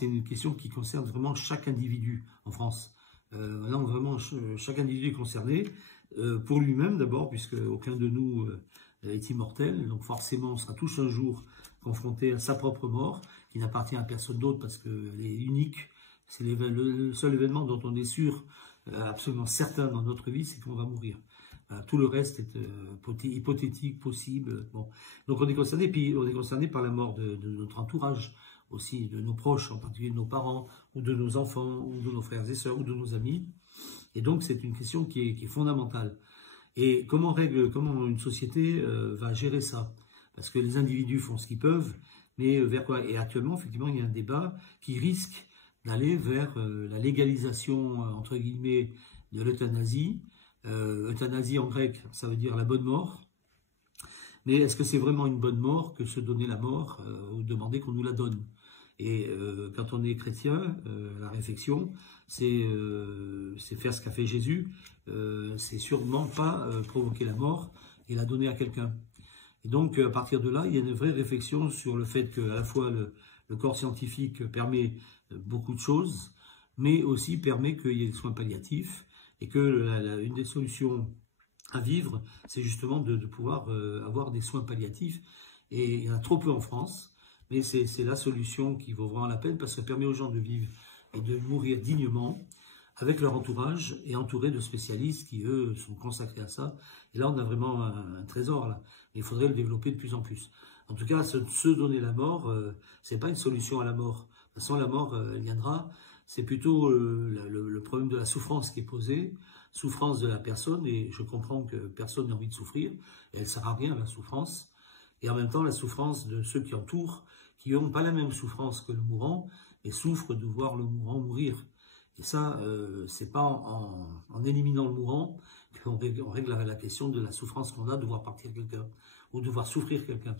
c'est une question qui concerne vraiment chaque individu en France. Là, vraiment, chaque individu est concerné, pour lui-même d'abord, puisque aucun de nous est immortel, donc forcément, on sera tous un jour confrontés à sa propre mort, qui n'appartient à personne d'autre parce qu'elle est unique. C'est le seul événement dont on est sûr, absolument certain dans notre vie, c'est qu'on va mourir. Tout le reste est hypothétique, possible. Bon. Donc on est concerné, puis on est concerné par la mort de notre entourage, aussi de nos proches, en particulier de nos parents, ou de nos enfants, ou de nos frères et sœurs, ou de nos amis. Et donc c'est une question qui est fondamentale. Et comment une société va gérer ça? Parce que les individus font ce qu'ils peuvent, mais vers quoi? Et actuellement, effectivement, il y a un débat qui risque d'aller vers la légalisation, entre guillemets, de l'euthanasie. Euthanasie en grec, ça veut dire la bonne mort. Mais est-ce que c'est vraiment une bonne mort que se donner la mort ou demander qu'on nous la donne? Et quand on est chrétien, la réflexion, c'est faire ce qu'a fait Jésus. C'est sûrement pas provoquer la mort et la donner à quelqu'un. Et donc, à partir de là, il y a une vraie réflexion sur le fait qu'à la fois le corps scientifique permet beaucoup de choses, mais aussi permet qu'il y ait des soins palliatifs, et que une des solutions à vivre, c'est justement de pouvoir avoir des soins palliatifs. Et il y en a trop peu en France, mais c'est la solution qui vaut vraiment la peine, parce que ça permet aux gens de vivre et de mourir dignement, avec leur entourage, et entourés de spécialistes qui, eux, sont consacrés à ça. Et là, on a vraiment un trésor, là. Il faudrait le développer de plus en plus. En tout cas, se donner la mort, c'est pas une solution à la mort. De toute façon, la mort, elle viendra. C'est plutôt le problème de la souffrance qui est posé, souffrance de la personne, et je comprends que personne n'a envie de souffrir, et elle ne sert à rien, la souffrance, et en même temps la souffrance de ceux qui entourent, qui n'ont pas la même souffrance que le mourant, et souffrent de voir le mourant mourir. Et ça, c'est pas en éliminant le mourant qu'on règle la question de la souffrance qu'on a de voir partir quelqu'un, ou de voir souffrir quelqu'un.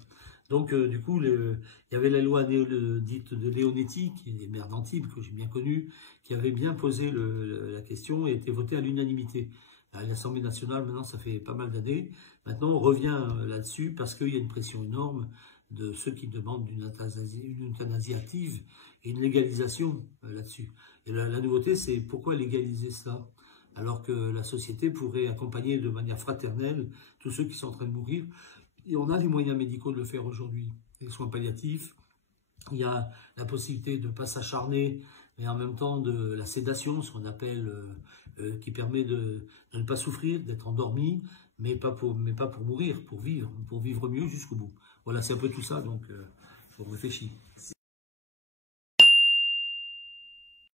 Donc, du coup, il y avait la loi dite de Leonetti, qui est maire d'Antibes, que j'ai bien connue, qui avait bien posé la question et était votée à l'unanimité. À l'Assemblée nationale, maintenant, ça fait pas mal d'années. Maintenant, on revient là-dessus parce qu'il y a une pression énorme de ceux qui demandent une euthanasie active et une légalisation là-dessus. Et la nouveauté, c'est pourquoi légaliser ça? Alors que la société pourrait accompagner de manière fraternelle tous ceux qui sont en train de mourir. Et on a les moyens médicaux de le faire aujourd'hui. Les soins palliatifs, il y a la possibilité de ne pas s'acharner, mais en même temps de la sédation, ce qu'on appelle, qui permet de ne pas souffrir, d'être endormi, mais pas pour mourir, pour vivre mieux jusqu'au bout. Voilà, c'est un peu tout ça, donc il faut réfléchir.